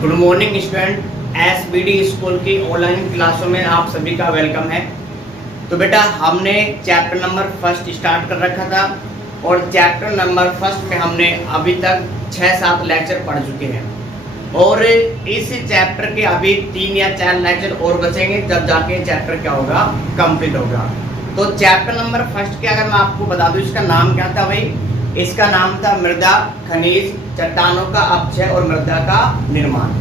Good morning student. SBD school की online क्लासों में आप सभी का वेलकम है। तो बेटा हमने चैप्टर नंबर फर्स्ट स्टार्ट कर रखा था और चैप्टर नंबर फर्स्ट में हमने अभी तक 6-7 लेक्चर पढ़ चुके हैं और इस चैप्टर के अभी 3 या 4 लेक्चर और बचेंगे, जब जाके चैप्टर क्या होगा, कंप्लीट होगा। तो चैप्टर नंबर फर्स्ट के अगर मैं आपको बता दूं, इसका नाम क्या था भाई? इसका नाम था मृदा, खनिज, चट्टानों का अपक्षय और मृदा का निर्माण।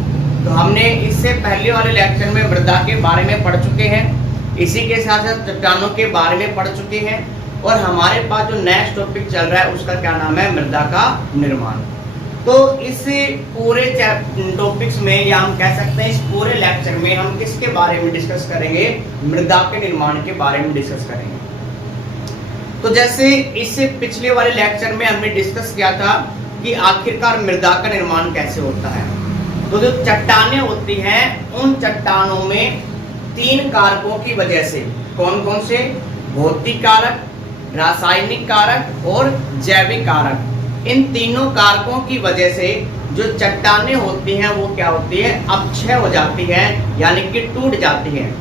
तो हमने इससे पहले वाले लेक्चर में मृदा के बारे में पढ़ चुके हैं, इसी के साथ साथ चट्टानों के बारे में पढ़ चुके हैं और हमारे पास जो नेक्स्ट टॉपिक चल रहा है उसका क्या नाम है? मृदा का निर्माण। तो इस पूरे टॉपिक्स में, या हम कह सकते हैं इस पूरे लेक्चर में हम किसके बारे में डिस्कस करेंगे? मृदा के निर्माण के बारे में डिस्कस करेंगे। तो जैसे इससे पिछले वाले लेक्चर में हमने डिस्कस किया था कि आखिरकार मृदा का निर्माण कैसे होता है। तो जो चट्टानें होती हैं, उन चट्टानों में 3 कारकों की वजह से, कौन कौन से? भौतिक कारक, रासायनिक कारक और जैविक कारक। इन तीनों कारकों की वजह से जो चट्टानें होती हैं वो क्या होती है? अपक्षय हो जाती है, यानी कि टूट जाती है।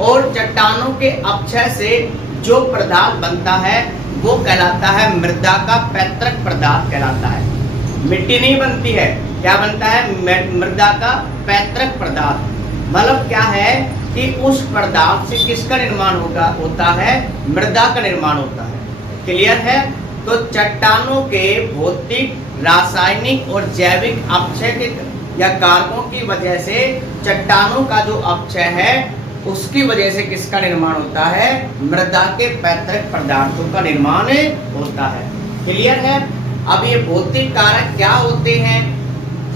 और चट्टानों के अपक्षय से जो पदार्थ बनता है वो कहलाता है मृदा का पैतृक पदार्थ कहलाता है। मिट्टी नहीं बनती है, क्या बनता है? मृदा का पैतृक पदार्थ। मतलब क्या है कि उस पदार्थ से किसका निर्माण होता है? मृदा का निर्माण होता है। क्लियर है? तो चट्टानों के भौतिक, रासायनिक और जैविक अपक्षय के या कारकों की वजह से चट्टानों का जो अपक्षय है उसकी वजह से किसका निर्माण होता है? मृदा के पैतृक पदार्थों का निर्माण होता है। क्लियर है? अब ये भौतिक कारक क्या होते हैं,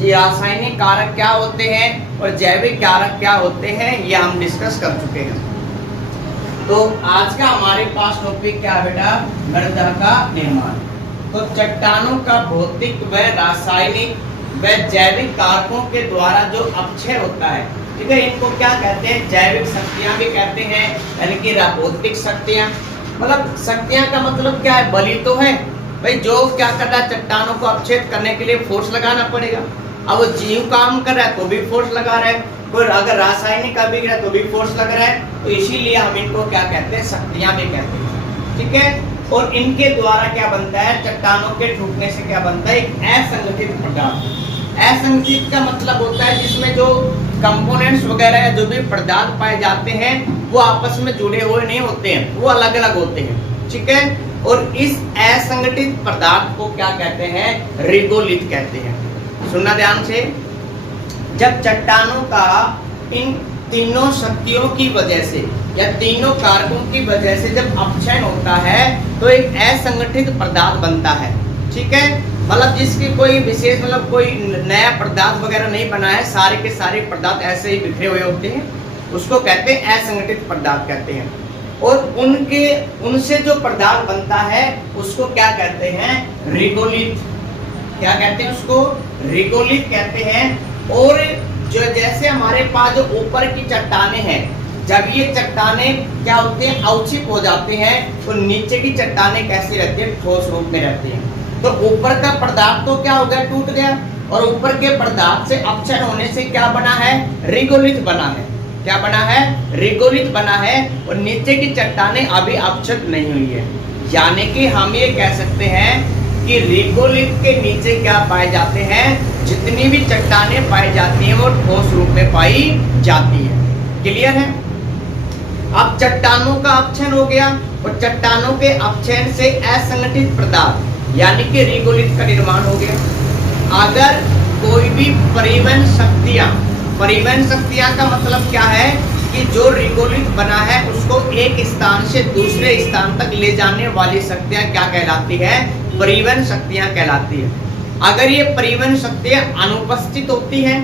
ये रासायनिक कारक क्या होते हैं और जैविक कारक क्या होते हैं, ये हम डिस्कस कर चुके हैं। तो आज का हमारे पास टॉपिक क्या है बेटा? मृदा का निर्माण। तो चट्टानों का भौतिक व रासायनिक व जैविक कारकों के द्वारा जो अपक्षय होता है, ठीक है, इनको क्या कहते हैं? जैविक शक्तियां भी कहते हैं, यानी कि भौतिक शक्तियां। मतलब शक्तियां का मतलब क्या है? बली तो है भाई, जो क्या कर रहा है, चट्टानों को अपच्छेद करने के लिए फोर्स लगाना पड़ेगा। अब वो जीव काम कर रहा है तो भी फोर्स लगा रहा है, और अगर रासायनिक का भी तो भी फोर्स लग रहा है। तो इसीलिए हम इनको क्या कहते हैं? शक्तियां भी कहते हैं, ठीक है। और इनके द्वारा क्या बनता है? चट्टानों के टूटने से क्या बनता है? एक असंगठित पदार्थ। असंगठित का मतलब होता है जिसमें जो कंपोनेंट्स वगैरह या जो भी पदार्थ पाए जाते हैं वो आपस में जुड़े हुए नहीं होते हैं, वो अलग अलग होते हैं, ठीक है। और इस असंगठित पदार्थ को क्या कहते हैं? रिगोलिथ कहते हैं। सुनना ध्यान से। जब चट्टानों का इन तीनों शक्तियों की वजह से या तीनों कारकों की वजह से जब अपक्षय होता है तो एक असंगठित पदार्थ बनता है, ठीक है। मतलब जिसकी कोई विशेष, मतलब कोई नया पदार्थ वगैरह नहीं बना है, सारे के सारे पदार्थ ऐसे ही बिखरे हुए होते हैं, उसको कहते हैं असंगठित पदार्थ कहते हैं। और उनसे जो पदार्थ बनता है उसको क्या कहते हैं? रिगोलिथ। क्या कहते हैं उसको? रिगोलिथ कहते हैं। और जो जैसे हमारे पास जो ऊपर की चट्टानें हैं, जब ये चट्टानें क्या होते हैं? अवक्षिप हो जाते हैं, तो नीचे की चट्टानें कैसी रहती है? ठोस रूप में रहती हैं। तो ऊपर का पदार्थ तो क्या हो गया? टूट गया। और ऊपर के पदार्थ से अपक्षय होने से क्या बना है? रिगोलिथ बना है। क्या बना है? रिगोलिथ बना है। और नीचे की चट्टानें अभी अपक्षय नहीं हुई है, यानी कि हम ये कह सकते हैं कि रिगोलिथ के नीचे क्या पाए जाते हैं? जितनी भी चट्टानें पाई जाती हैं वो ठोस रूप में पाई जाती है। क्लियर है? अब चट्टानों का अपक्षय हो गया और चट्टानों के अपक्षय से असंगठित पदार्थ यानी कि रिगोलिथ का निर्माण हो गया। अगर कोई भी परिवहन शक्तियां का मतलब क्या है कि जो रिगोलिथ बना है उसको एक स्थान से दूसरे स्थान तक ले जाने वाली शक्तियां क्या कहलाती है? परिवहन शक्तियां कहलाती है। अगर ये परिवहन शक्तियां अनुपस्थित होती हैं,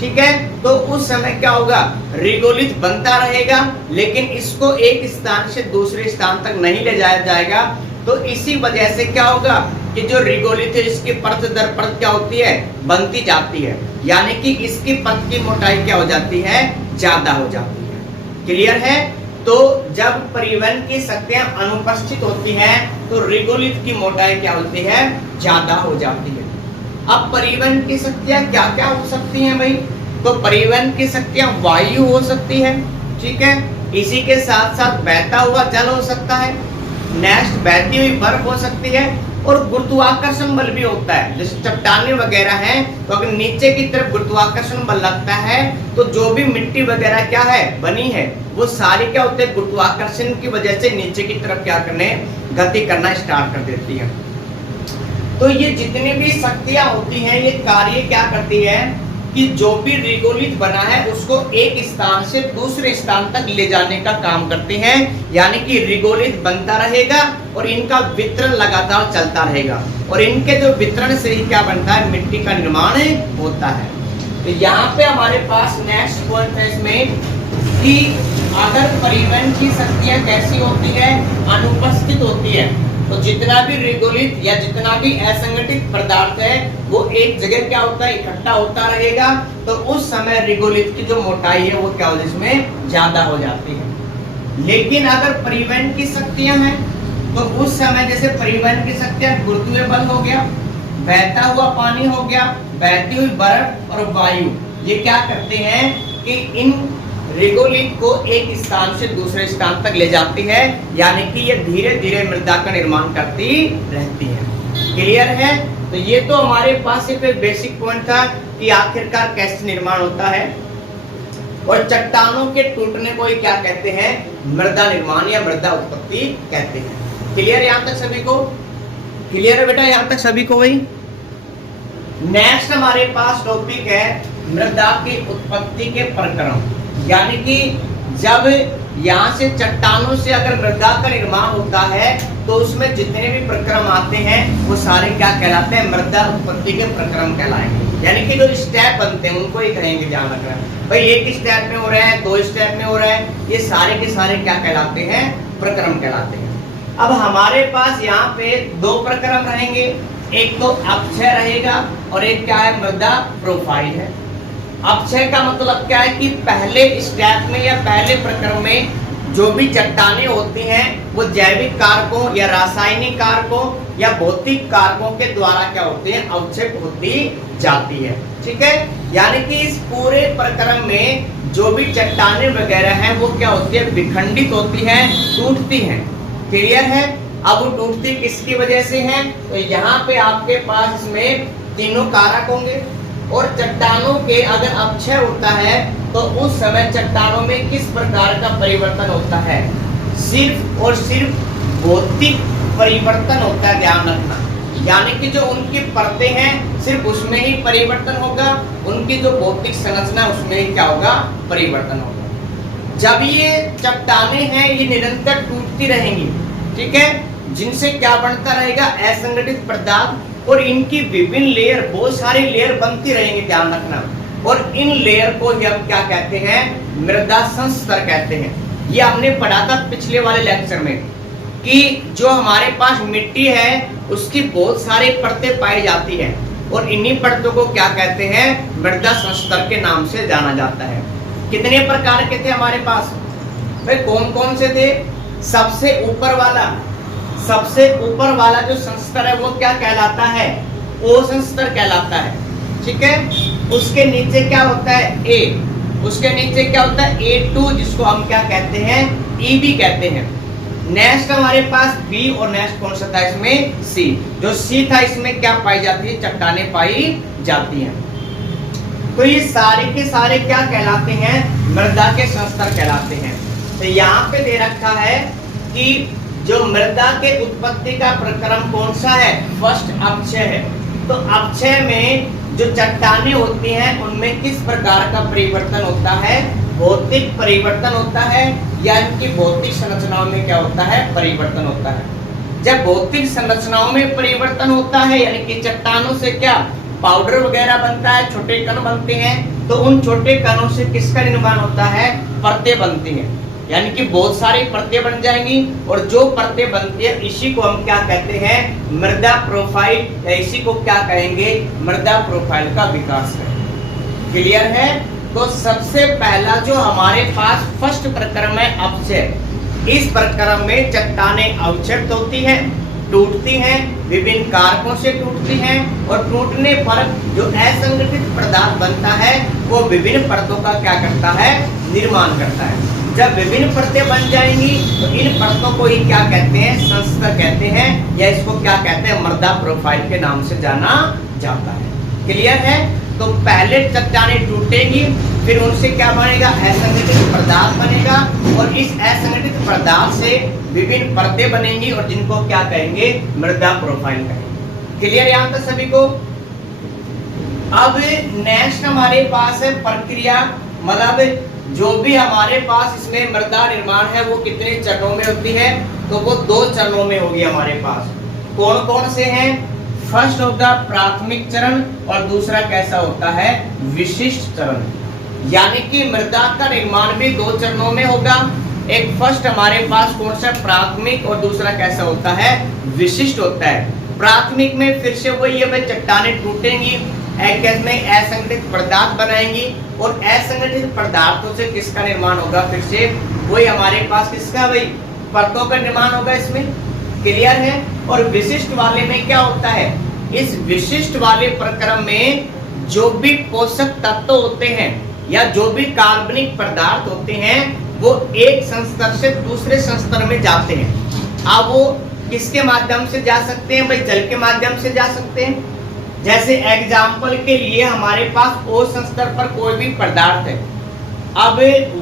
ठीक है, तो उस समय क्या होगा? रिगोलिथ बनता रहेगा, लेकिन इसको एक स्थान से दूसरे स्थान तक नहीं ले जाया जाएगा। तो इसी वजह से क्या होगा कि जो रिगोलिथ है इसकी परत दर परत क्या होती है? बनती जाती है, यानी कि इसकी परत की मोटाई क्या हो जाती है? ज्यादा हो जाती है। क्लियर है? तो जब परिवहन की शक्तियां अनुपस्थित होती हैं तो रिगोलिथ की मोटाई क्या होती है? ज्यादा हो जाती है। अब परिवहन की शक्तियां क्या क्या हो सकती हैं भाई? तो परिवहन की शक्तियां वायु हो सकती है, ठीक है। इसी के साथ साथ बहता हुआ जल हो सकता है, नेक्स्ट बहती हुई बर्फ हो सकती है, और गुरुत्वाकर्षण बल भी होता है। जैसे चट्टानें वगैरह हैं, तो अगर नीचे की तरफ गुरुत्वाकर्षण बल लगता है तो जो भी मिट्टी वगैरह क्या है बनी है वो सारी क्या होते हैं, गुरुत्वाकर्षण की वजह से नीचे की तरफ क्या करने गति करना स्टार्ट कर देती है। तो ये जितनी भी शक्तियां होती हैं ये कार्य क्या करती है कि जो भी रिगोलिथ बना है उसको एक स्थान से दूसरे स्थान तक ले जाने का काम करती हैं। यानी कि रिगोलिथ बनता रहेगा और इनका वितरण लगातार चलता रहेगा, और इनके जो वितरण से ही क्या बनता है, मिट्टी का निर्माण होता है। तो यहाँ पे हमारे पास नेक्स्ट पॉइंट है इसमें कि अगर परिवहन की शक्तियां कैसी होती है, अनुपस्थित होती है, तो जितना भी रिगोलिथ या जितना भी असंगठित पदार्थ है वो एक जगह क्या होता है, इकट्ठा होता रहेगा। तो उस समय रिगोलिथ की जो मोटाई है वो क्या हो, इसमें ज्यादा हो जाती है। लेकिन अगर परिवहन की शक्तियां हैं तो उस समय जैसे परिवहन की शक्तियां गुरुत्वीय बल हो गया, बहता हुआ पानी हो गया, बहती हुई बर्फ और वायु, ये क्या करते हैं कि इन रिगोलिथ को एक स्थान से दूसरे स्थान तक ले जाती है। यानी कि ये धीरे धीरे मृदा का निर्माण करती रहती है। क्लियर है? तो ये तो हमारे पास सिर्फ एक बेसिक पॉइंट था कि आखिरकार कैसे निर्माण होता है, और चट्टानों के टूटने को ही क्या कहते हैं, मृदा निर्माण या मृदा उत्पत्ति कहते हैं। क्लियर यहाँ तक सभी को? क्लियर है बेटा यहाँ तक सभी को? वही नेक्स्ट हमारे पास टॉपिक है मृदा की उत्पत्ति के प्रक्रम। यानी कि जब यहाँ से चट्टानों से अगर मृदा का निर्माण होता है तो उसमें जितने भी प्रक्रम आते हैं वो सारे क्या कहलाते हैं, मृदा उत्पत्ति के प्रक्रम कहलाएंगे। यानी कि जो स्टेप बनते हैं उनको ही कहेंगे, ध्यान रखना भाई, एक स्टेप में हो रहा है, दो स्टेप में हो रहा है, ये सारे के सारे क्या कहलाते हैं, प्रक्रम कहलाते हैं। अब हमारे पास यहाँ पे दो प्रक्रम रहेंगे, एक तो अपक्षय रहेगा और एक क्या है, मृदा प्रोफाइल है। अपक्षय का मतलब क्या है कि पहले स्टेप में या पहले प्रक्रम में जो भी चट्टानें होती हैं वो जैविक कारकों या रासायनिक कारकों या भौतिक कारकों के द्वारा क्या होती है, अवक्षेप होती जाती है। ठीक है, यानी कि इस पूरे प्रक्रम में जो भी चट्टानें वगैरह हैं वो क्या होती है, विखंडित होती हैं, टूटती हैं। क्लियर है? अब वो टूटती किसकी वजह से है, तो यहाँ पे आपके पास इसमें तीनों कारक होंगे। और चट्टानों के अगर अपक्षय होता है तो उस समय चट्टानों में किस प्रकार का परिवर्तन होता है, सिर्फ और सिर्फ भौतिक परिवर्तन होता है, ध्यान रखना। यानी कि जो उनकी परतें हैं सिर्फ उसमें ही परिवर्तन होगा, उनकी जो भौतिक संरचना उसमें ही क्या होगा, परिवर्तन होगा। जब ये चट्टानें हैं ये निरंतर टूटती रहेंगी, ठीक है, जिनसे क्या बनता रहेगा, असंगठित पदार्थ, और इनकी विभिन्न लेयर, बहुत सारी लेयर बनती रहेंगी, ध्यान रखना। और इन लेयर को ही हम क्या कहते हैं, मृदा संस्तर कहते हैं। ये हमने पढ़ा था पिछले वाले लेक्चर में कि जो हमारे पास मिट्टी है उसकी बहुत सारी परतें पाई जाती हैं, और इन्हीं परतों को क्या कहते हैं, मृदा संस्तर के नाम से जाना जाता है। कितने प्रकार के थे हमारे पास भाई, कौन कौन से थे? सबसे ऊपर वाला जो संस्तर है वो क्या कहलाता है, ओ संस्तर कहलाता है। ठीक है, उसके नीचे क्या होता है, ए, उसके नीचे क्या होता है, A2, जिसको हम क्या कहते हैं, EB कहते हैं। नेक्स्ट हमारे पास बी, और नेक्स्ट कौन सा था इसमें, सी। जो सी था इसमें क्या पाई जाती है, चट्टानें पाई जाती हैं। तो ये सारे के सारे क्या कहलाते हैं, मृदा के संस्तर कहलाते हैं। तो यहाँ पे दे रखा है कि जो मृदा के उत्पत्ति का प्रक्रम कौन सा है, फर्स्ट अपक्षय है। तो अपक्षय में जो चट्टानें होती हैं उनमें किस प्रकार का परिवर्तन होता है, भौतिक परिवर्तन होता है, या इनकी भौतिक संरचनाओं में क्या होता है, परिवर्तन होता है। जब भौतिक संरचनाओं में परिवर्तन होता है यानी कि चट्टानों से क्या पाउडर वगैरह बनता है, छोटे कण बनते हैं, तो उन छोटे कणों से किसका निर्माण होता है, परतें बनती हैं। यानी कि बहुत सारी परतें बन जाएंगी, और जो परतें बनती है इसी को हम क्या कहते हैं, मृदा प्रोफाइल, या इसी को क्या कहेंगे, मृदा प्रोफाइल का विकास है। क्लियर है? तो सबसे पहला जो हमारे पास फर्स्ट प्रक्रम है अपक्षय। इस प्रक्रम में चट्टानें अवक्षेपित होती हैं, टूटती हैं, विभिन्न कारकों से टूटती हैं और टूटने पर जो असंगठित पदार्थ बनता है वो विभिन्न परतों का क्या करता है, निर्माण करता है। जब विभिन्न परतें बन जाएंगी तो इन परतों को ही क्या कहते हैं, संस्तर कहते हैं, या इसको क्या कहते हैं, मृदा प्रोफाइल के नाम से जाना जाता है। क्लियर है? तो पहले चट्टानें टूटेगी, फिर उनसे क्या बनेगा, असंगठित पदार्थ बनेगा और इस असंगठित पदार्थ से विभिन्न परतें बनेंगी और जिनको क्या कहेंगे, मृदा प्रोफाइल कहेंगे। क्लियर यहाँ तक सभी को? अब नेक्स्ट हमारे पास है प्रक्रिया, मतलब जो भी हमारे पास इसमें मृदा निर्माण है वो कितने चरणों में होती है, तो वो 2 चरणों में होगी हमारे पास। कौन कौन से हैं? फर्स्ट होगा प्राथमिक चरण और दूसरा कैसा होता है, विशिष्ट चरण। यानी कि मृदा का निर्माण भी 2 चरणों में होगा। एक फर्स्ट हमारे पास कौन सा, प्राथमिक, और दूसरा कैसा होता है, विशिष्ट होता है। प्राथमिक में फिर से वही है भाई, चट्टानें टूटेंगी, एक में असंगठित पदार्थ बनाएंगी और असंगठित पदार्थों से किसका निर्माण होगा, फिर से वही हमारे पास किसका, भाई परतों का निर्माण होगा इसमें। क्लियर है? और विशिष्ट वाले में क्या होता है, इस विशिष्ट वाले प्रक्रम में जो भी पोषक तत्व होते हैं या जो भी कार्बनिक पदार्थ होते हैं वो एक संस्तर से दूसरे संस्तर में जाते हैं। अब वो किसके माध्यम से जा सकते हैं, भाई जल के माध्यम से जा सकते हैं। जैसे एग्जाम्पल के लिए हमारे पास ओ संस्तर पर कोई भी पदार्थ है, अब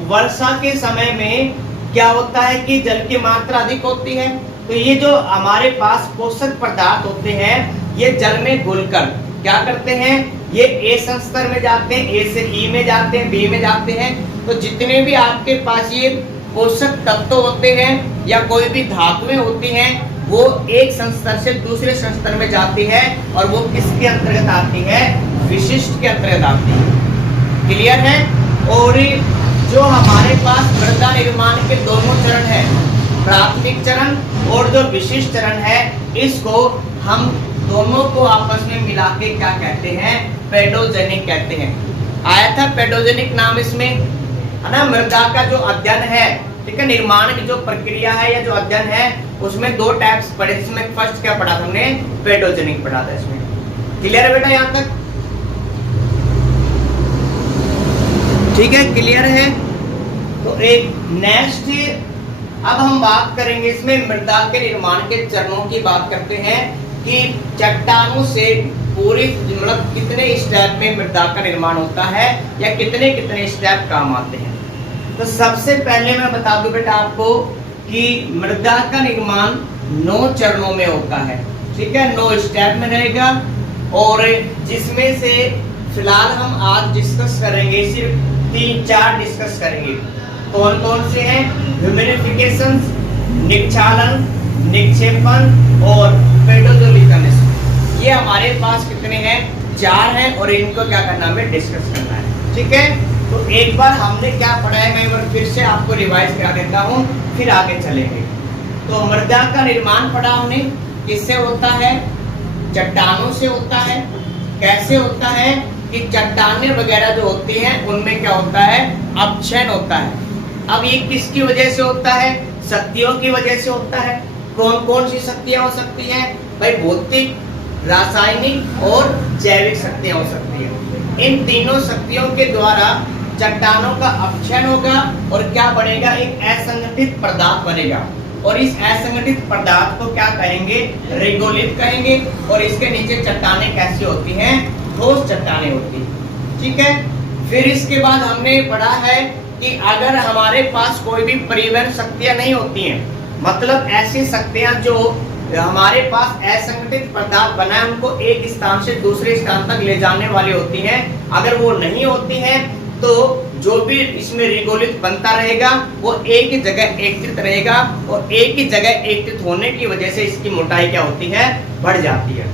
वर्षा के समय में क्या होता है कि जल की मात्रा अधिक होती है, तो ये जो हमारे पास पोषक पदार्थ होते हैं ये जल में घुलकर क्या करते हैं, ये ए संस्तर में जाते हैं, ए से ई में जाते हैं, बी में जाते हैं। तो जितने भी आपके पास ये पोषक तत्व होते हैं या कोई भी धातुएं होती हैं वो एक संस्तर से दूसरे संस्तर में जाती है और वो किसके अंतर्गत आती है, विशिष्ट के अंतर्गत आती है। क्लियर है? और जो हमारे पास मृदा निर्माण के दोनों चरण है, प्राथमिक चरण और जो विशिष्ट चरण है, इसको हम दोनों को आपस में मिला के क्या कहते हैं, पेडोजेनिक कहते हैं। आया था पेडोजेनिक नाम इसमें, है ना। मृदा का जो अध्ययन है, ठीक है, निर्माण की जो प्रक्रिया है या जो अध्ययन है उसमें 2 टाइप्स पढ़े। इसमें फर्स्ट क्या पढ़ा था हमने, पेडोजेनिक पढ़ा था इसमें। क्लियर है बेटा यहाँ तक? ठीक है, क्लियर है। तो एक नेक्स्ट अब हम बात करेंगे इसमें मृदा के निर्माण के चरणों की बात करते हैं कि चट्टानों से पूरी मतलब कितने स्टेप में मृदा का निर्माण होता है या कितने कितने स्टेप काम आते हैं। तो सबसे पहले मैं बता दूं बेटा आपको कि मृदा का निर्माण 9 चरणों में होता है, ठीक है, 9 स्टेप में रहेगा। और जिसमें से फिलहाल हम आज डिस्कस करेंगे, सिर्फ 3-4 डिस्कस करेंगे। कौन कौन से हैं, ह्यूमिडिफिकेशन, निक्षालन, निक्षेपण और पेडोजोलिकनेस। ये हमारे पास कितने हैं, 4 हैं और इनको क्या करना है, हमें डिस्कस करना है। ठीक है, तो एक बार हमने क्या पढ़ा है मैं एक बार फिर से आपको रिवाइज करा देता हूँ, फिर आगे चलेंगे। तो मृदा का निर्माण पढ़ा हमने, किससे होता है, चट्टानों से होता है। कैसे होता है कि चट्टानें वगैरह जो होती हैं उनमें क्या होता है, अपक्षय होता है। अब ये किसकी वजह से होता है, शक्तियों की वजह से होता है। कौन कौन सी शक्तियां हो सकती हैं भाई, भौतिक, रासायनिक और जैविक शक्तियां हो सकती हैं। इन तीनों शक्तियों के द्वारा चट्टानों का अपक्षय होगा और क्या बनेगा, एक असंगठित पदार्थ बनेगा। और इस असंगठित पदार्थ को क्या कहेंगे, रिगोलिथ कहेंगे। और इसके नीचे चट्टानें कैसी होती हैं, ठोस चट्टानें होती हैं। ठीक है, फिर इसके बाद हमने पढ़ा है कि अगर हमारे पास कोई भी परिवहन शक्तियां नहीं होती हैं, मतलब ऐसी शक्तियां जो हमारे पास असंगठित पदार्थ बना है उनको एक स्थान से दूसरे स्थान तक ले जाने वाली होती हैं, अगर वो नहीं होती हैं तो जो भी इसमें रिगोलिथ बनता रहेगा वो एक ही जगह एकत्रित रहेगा और एक ही जगह एकत्रित होने की वजह से इसकी मोटाई क्या होती है, बढ़ जाती है।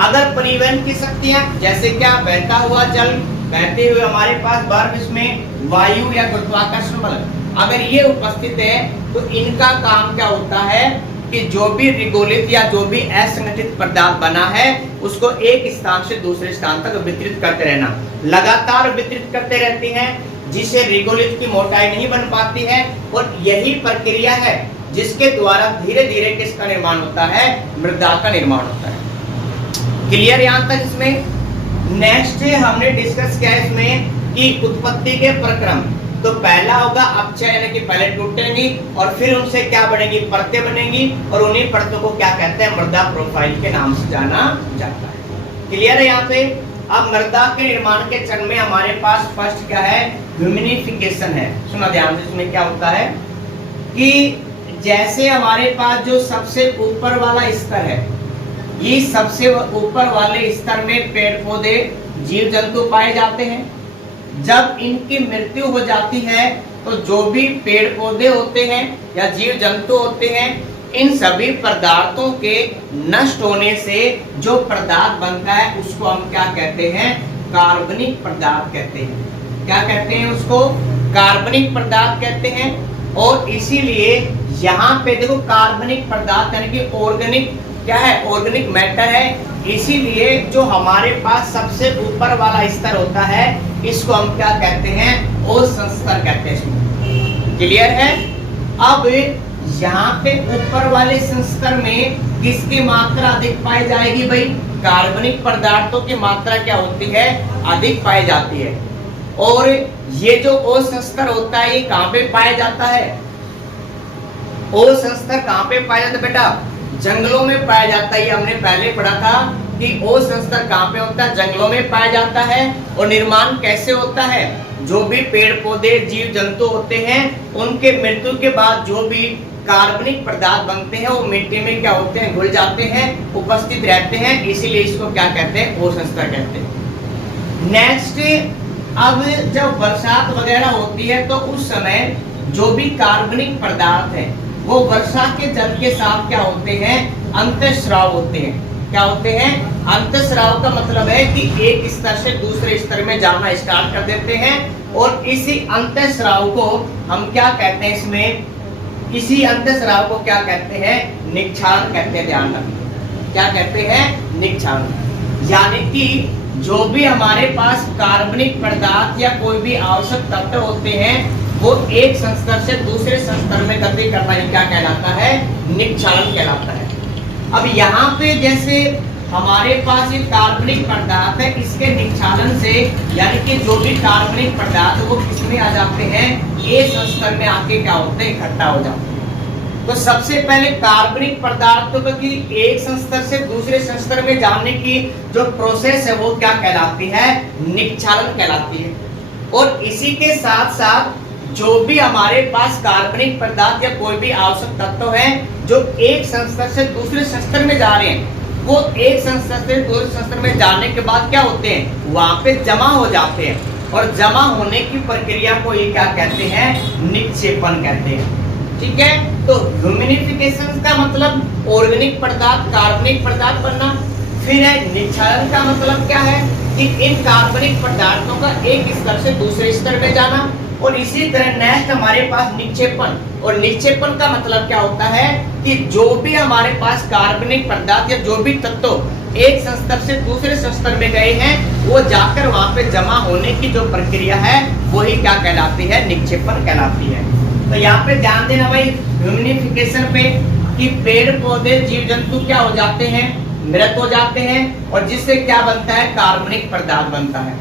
अगर परिवहन की शक्तियां जैसे क्या, बहता हुआ जल, बहते हुए हमारे पास बर्फ, इसमें वायु या गुरुत्वाकर्षण बल, अगर ये उपस्थित है तो इनका काम क्या होता है कि जो भी रिगोलिथ या जो भी असंगठित पदार्थ बना है उसको एक स्थान से दूसरे स्थान तक वितरित करते रहना, लगातार वितरित करते रहते हैं, जिससे रिगोलिथ की मोटाई नहीं बन पाती है। और यही प्रक्रिया है जिसके द्वारा धीरे धीरे किसका निर्माण होता है, मृदा का निर्माण होता है। क्लियर यहां तक इसमें। नेक्स्ट हमने डिस्कस किया इसमें कि उत्पत्ति के प्रक्रम। तो पहला होगा अपक्षय, यानी कि पहले टूटेंगी और फिर उनसे क्या बनेगी, परतें बनेगी, और उन्हीं परतों को क्या कहते हैं, मृदा प्रोफाइल के नाम से जाना जाता है। क्लियर है यहाँ पे। अब मृदा के निर्माण के चरण में हमारे पास फर्स्ट क्या है, ह्यूमिनिफिकेशन है। सुना ध्यान से, इसमें क्या होता है कि जैसे हमारे पास जो सबसे ऊपर वाला स्तर है, ये सबसे ऊपर वाले स्तर में पेड़ पौधे जीव जंतु पाए जाते हैं। जब इनकी मृत्यु हो जाती है तो जो भी पेड़ पौधे होते हैं या जीव जंतु होते हैं, इन सभी पदार्थों के नष्ट होने से जो पदार्थ बनता है उसको हम क्या कहते हैं, कार्बनिक पदार्थ कहते हैं। क्या कहते हैं उसको, कार्बनिक पदार्थ कहते हैं। और इसीलिए यहाँ पे देखो कार्बनिक पदार्थ यानी कि ऑर्गेनिक क्या है, ऑर्गेनिक मैटर है। इसीलिए जो हमारे पास सबसे ऊपर वाला स्तर होता है इसको हम क्या कहते हैं, ओजोन स्तर कहते हैं। क्लियर है। अब यहाँ पे ऊपर वाले संस्तर में किसकी मात्रा अधिक पाई जाएगी भाई, कार्बनिक पदार्थों की मात्रा क्या होती है, अधिक पाई जाती है। और ये जो ओजोन स्तर होता है ये कहाँ पे पाया जाता है, ओजोन स्तर कहाँ पे पाया जाता है बेटा, जंगलों में पाया जाता है। ये हमने पहले पढ़ा था कि ओजोन स्तर कहाँ पे होता है, जंगलों में पाया जाता है। और निर्माण कैसे होता है, जो भी पेड़ पौधे जीव जंतु होते हैं उनके मृत्यु के बाद जो भी कार्बनिक पदार्थ बनते हैं वो मिट्टी में क्या होते हैं, घुल जाते हैं, उपस्थित रहते हैं। इसीलिए इसको क्या कहते हैं, ओजोन स्तर कहते हैं। नेक्स्ट, अब जब बरसात वगैरह होती है तो उस समय जो भी कार्बनिक पदार्थ है वो वर्षा के जल के साथ क्या होते हैं, अंतःस्राव होते हैं। क्या होते हैं, अंतःस्राव का मतलब है कि एक स्तर से दूसरे स्तर में जाना स्टार्ट कर देते हैं। और इसी अंतःस्राव को हम क्या कहते हैं, इसमें इसी अंतःस्राव को क्या कहते हैं, निक्षारण कहते हैं। ध्यान रखिए, क्या कहते हैं, निक्षारण। यानी कि जो भी हमारे पास कार्बनिक पदार्थ या कोई भी आवश्यक तत्व होते हैं वो एक संस्तर से दूसरे संस्तर में गति करना ही क्या कहलाता है, निक्षारण कहलाता है। अब यहाँ पे जैसे हमारे पास ये कार्बनिक पदार्थ है, इसके निक्षारण से यानी कि जो भी कार्बनिक पदार्थ वो किसमें आ जाते हैं, ए संस्तर में आके क्या होते हैं, इकट्ठा हो जाते हैं। तो सबसे पहले कार्बनिक पदार्थों की एक संस्तर से दूसरे संस्तर में जाने की जो प्रोसेस है वो क्या कहलाती है, निक्षारण कहलाती है। और इसी के साथ साथ जो भी हमारे पास कार्बनिक पदार्थ या कोई भी आवश्यक तत्व है जो एक संस्तर से दूसरे संस्तर में जा रहे हैं, वो एक संस्तर से दूसरे संस्तर में जाने के बाद क्या होते हैं, वहां पे जमा हो जाते हैं। और जमा होने की प्रक्रिया को ये क्या कहते हैं, निक्षेपण कहते हैं। ठीक है। तो ह्यूमिनिफिकेशन का मतलब ऑर्गेनिक पदार्थ कार्बनिक पदार्थ बनना। फिर है निक्षारण का मतलब क्या है कि इन कार्बनिक पदार्थों का एक स्तर से दूसरे स्तर में जाना। और इसी तरह नेक्स्ट हमारे पास निक्षेपण। और निक्षेपण का मतलब क्या होता है कि जो भी हमारे पास कार्बनिक पदार्थ या जो भी तत्व एक संस्तर से दूसरे संस्तर में गए हैं वो जाकर वहां पे जमा होने की जो प्रक्रिया है वही क्या कहलाती है, निक्षेपण कहलाती है। तो यहाँ पे ध्यान देना भाई ह्यूमिनिफिकेशन पे कि पेड़ पौधे जीव जंतु क्या हो जाते हैं, मृत हो जाते हैं। और जिससे क्या बनता है, कार्बनिक पदार्थ बनता है।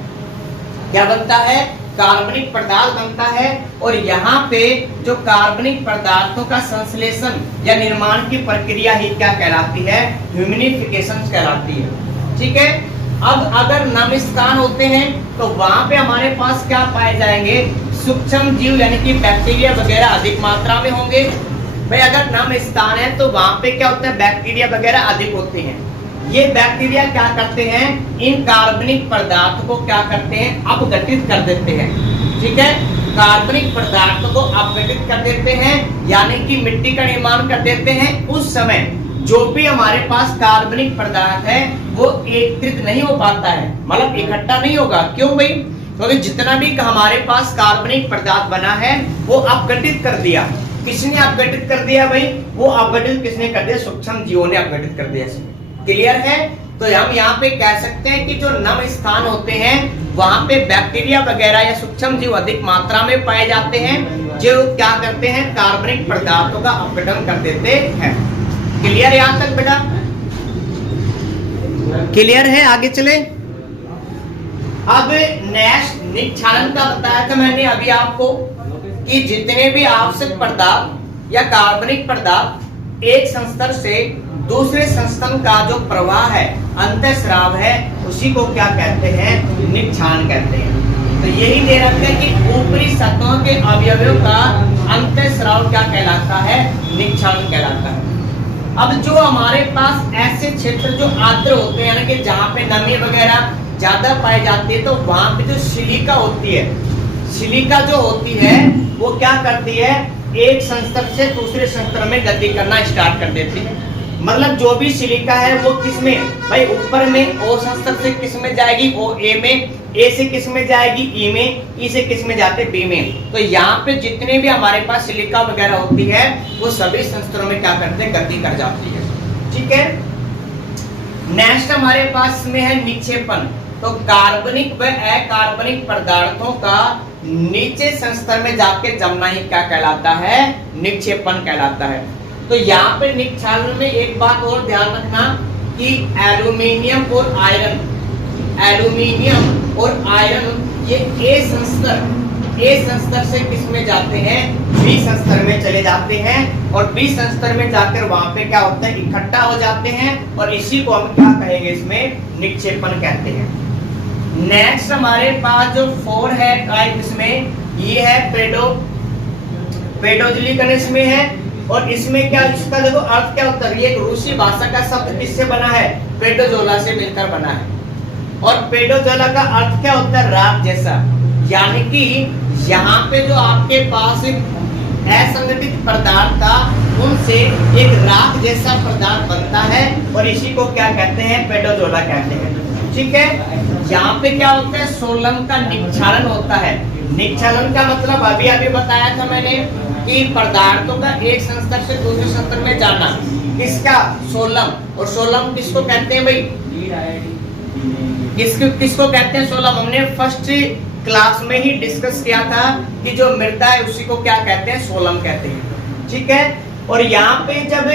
क्या बनता है, कार्बनिक पदार्थ बनता है। और यहाँ पे जो कार्बनिक पदार्थों का संश्लेषण या निर्माण की प्रक्रिया ही क्या कहलाती है, ह्यूमिनिफिकेशन कहलाती है। ठीक है। अब अगर नम स्थान होते हैं तो वहां पे हमारे पास क्या पाए जाएंगे, सूक्ष्म जीव यानी कि बैक्टीरिया वगैरह अधिक मात्रा में होंगे। भाई अगर नम स्थान है तो वहां पे क्या होता है, बैक्टीरिया वगैरह अधिक होते हैं। ये बैक्टीरिया क्या करते हैं, इन कार्बनिक पदार्थ को क्या करते हैं, अपघटित कर देते हैं। ठीक है। कार्बनिक पदार्थ को अपघटित कर देते हैं यानी कि मिट्टी का निर्माण कर देते हैं। उस समय जो भी हमारे पास कार्बनिक पदार्थ है वो एकत्रित नहीं हो पाता है, मतलब इकट्ठा नहीं होगा। क्यों भाई, क्योंकि जितना भी हमारे पास कार्बनिक पदार्थ बना है वो अपघटित कर दिया। किसने अपघटित कर दिया भाई, वो अपघटित किसने कर दिया, सूक्ष्म जीवों ने अपघटित कर दिया। क्लियर है। तो हम यहाँ पे कह सकते हैं कि जो नम स्थान होते हैं वहां पे बैक्टीरिया वगैरह या सूक्ष्म जीव अधिक मात्रा में पाए जाते हैं, जो क्या करते हैं, कार्बनिक पदार्थों का अपघटन कर देते हैं। क्लियर यहां तक बेटा? क्लियर है? आगे चले। अब नेक्स्ट निक्षालन का बताया था मैंने अभी आपको कि जितने भी आवश्यक पदार्थ या कार्बनिक पदार्थ एक संस्तर से दूसरे संस्तर का जो प्रवाह है, अंतःस्राव है, उसी को क्या कहते हैं, निक्षालन कहते हैं। तो यही दे रखा है कि ऊपरी सतहों के अवयवों का अंतःस्राव क्या कहलाता है, निक्षालन कहलाता है। अब जो हमारे पास ऐसे क्षेत्र जो आर्द्र होते हैं, यानी कि जहाँ पे नमी वगैरह ज्यादा पाई जाती है, तो वहां पे जो सिलिका होती है, सिलिका जो होती है वो क्या करती है, एक संस्तर से दूसरे संस्तर में गति करना स्टार्ट कर देती है। मतलब जो भी सिलिका है वो किस में भाई, ऊपर में ओ संस्तर से किस में जाएगी, ओ ए में, ए से किस में जाएगी, ई में, ई से किस में जाते, बी में। तो यहाँ पे जितने भी हमारे पास सिलिका वगैरह होती है वो सभी संस्तरों में क्या करते हैं, गति कर जाती है। ठीक है। नेक्स्ट हमारे पास में है निक्षेपण। तो कार्बनिक व अकार्बनिक पदार्थों का नीचे संस्तर में जाके जमना ही क्या कहलाता है, निक्षेपण कहलाता है। तो यहाँ पे निक्षालन में एक बात और ध्यान रखना कि एल्यूमिनियम और आयरन, एल्यूमिनियम और आयरन ये ए संस्तर से किस में जाते हैं, बी संस्तर में चले जाते हैं, और बी संस्तर में जाकर वहां पे क्या होता है, इकट्ठा हो जाते हैं, और इसी को हम क्या कहेंगे, इसमें निक्षेपण कहते हैं। नेक्स्ट हमारे पास जो 4 है टाइप, इसमें ये है पेडोजिलिकन इसमें है, और इसमें क्या, इसका देखो अर्थ क्या होता है, ये एक रूसी भाषा का शब्द किससे बना है, पेडोजोला से मिलकर बना है। और पेडोजोला का अर्थ क्या होता है, राख जैसा। यानी कि यहाँ पे जो आपके पास असंगठित पदार्थ था उनसे एक राख जैसा पदार्थ बनता है, और इसी को क्या कहते हैं, पेडोजोला कहते हैं। ठीक है। यहाँ पे क्या होता है, सोलम का निक्षालन होता है। निक्षालन का मतलब अभी बताया था मैंने कि पदार्थों का एक संस्तर से दूसरे संस्तर में जाना, किसका, सोलम। और सोलम किसको कहते हैं भाई, किसको कहते हैं, सोलम। हमने फर्स्ट क्लास में ही डिस्कस किया था कि जो मृदा है उसी को क्या कहते हैं, सोलम कहते हैं। ठीक है। और यहाँ पे जब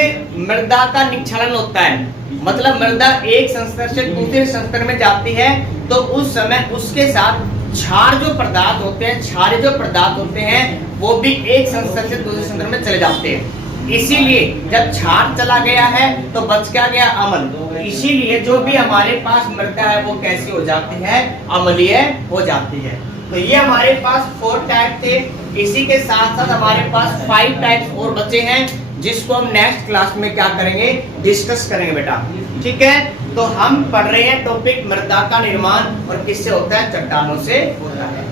मृदा का निक्षालन होता है, मतलब मृदा एक संस्तर से दूसरे संस्तर में जाती है, तो उस समय उसके साथ क्षार जो पदार्थ होते हैं, क्षारीय जो पदार्थ होते हैं, वो भी एक संस्तर से दूसरे संस्तर में चले जाते हैं। इसीलिए जब क्षार चला गया है तो बच क्या गया, अम्ल। इसीलिए जो भी हमारे पास मृदा है वो कैसी हो जाती है, अम्लीय हो जाती है। तो ये हमारे पास 4 टाइप थे। इसी के साथ साथ हमारे पास 5 टाइप्स और बचे हैं, जिसको हम नेक्स्ट क्लास में क्या करेंगे, डिस्कस करेंगे बेटा। ठीक है। तो हम पढ़ रहे हैं टॉपिक मृदा का निर्माण, और किससे होता है, चट्टानों से होता है।